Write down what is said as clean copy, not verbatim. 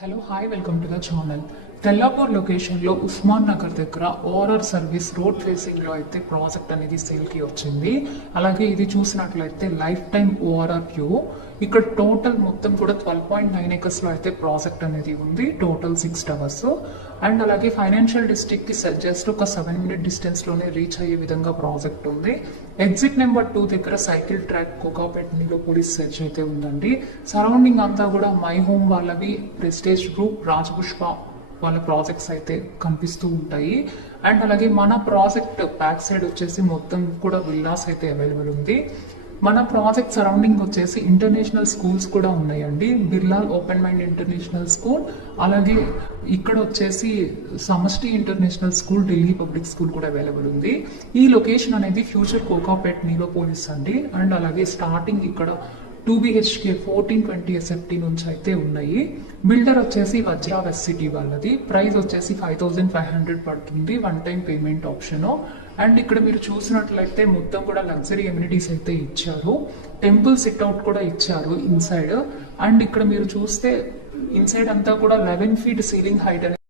Hello hi welcome to the channel. Tellapur లొకేషన్లో ఉస్మాన్ నగర్ దగ్గర ORR service road ఫేసింగ్లో అయితే ప్రాజెక్ట్ అనేది సేల్కి వచ్చింది. అలాగే ఇది చూసినట్లయితే లైఫ్ టైం ఓఆర్ఆర్ వ్యూ. ఇక్కడ టోటల్ మొత్తం కూడా 12.9 acres అయితే ప్రాజెక్ట్ అనేది ఉంది. Total 6 towers. అండ్ అలాగే ఫైనాన్షియల్ డిస్ట్రిక్ట్కి జస్ట్ ఒక 7 minute డిస్టెన్స్లోనే రీచ్ అయ్యే విధంగా ప్రాజెక్ట్ ఉంది. ఎగ్జిట్ నెంబర్ 2 దగ్గర సైకిల్ ట్రాక్ కోకాపేట్ నీలో పోలీస్ సెర్చ్ అయితే ఉందండి. సరౌండింగ్ అంతా కూడా మై హోమ్ వాళ్ళవి, ప్రెస్టేజ్ గ్రూప్, రాజపుష్ప వాళ్ళ ప్రాజెక్ట్స్ అయితే కనిపిస్తూ ఉంటాయి. అండ్ అలాగే మన ప్రాజెక్ట్ బ్యాక్ సైడ్ వచ్చేసి మొత్తం కూడా విల్లాస్ అయితే అవైలబుల్ ఉంది. మన ప్రాజెక్ట్ సరౌండింగ్ వచ్చేసి ఇంటర్నేషనల్ స్కూల్స్ కూడా ఉన్నాయండి. Birla open mind international school, అలాగే ఇక్కడ వచ్చేసి సమష్టి international school, Delhi public school కూడా అవైలబుల్ ఉంది. ఈ లొకేషన్ అనేది ఫ్యూచర్ కోకాపేట్ నీలో పోలీస్ అండి. అండ్ అలాగే స్టార్టింగ్ ఇక్కడ 2 BHK 1420 SFT నుంచి అయితే ఉన్నాయి. బిల్డర్ వచ్చేసి వజ్రా వెస్ట్ సిటీ వాళ్ళది. ప్రైస్ వచ్చేసి 5500 పడుతుంది, 1 time పేమెంట్ ఆప్షన్. అండ్ ఇక్కడ మీరు చూసినట్లయితే మొత్తం కూడా లగ్జరీ ఎమ్యూనిటీస్ అయితే ఇచ్చారు. టెంపుల్ సిట్ అవుట్ కూడా ఇచ్చారు ఇన్సైడ్. అండ్ ఇక్కడ మీరు చూస్తే ఇన్సైడ్ అంతా కూడా 11 feet సీలింగ్ హైట్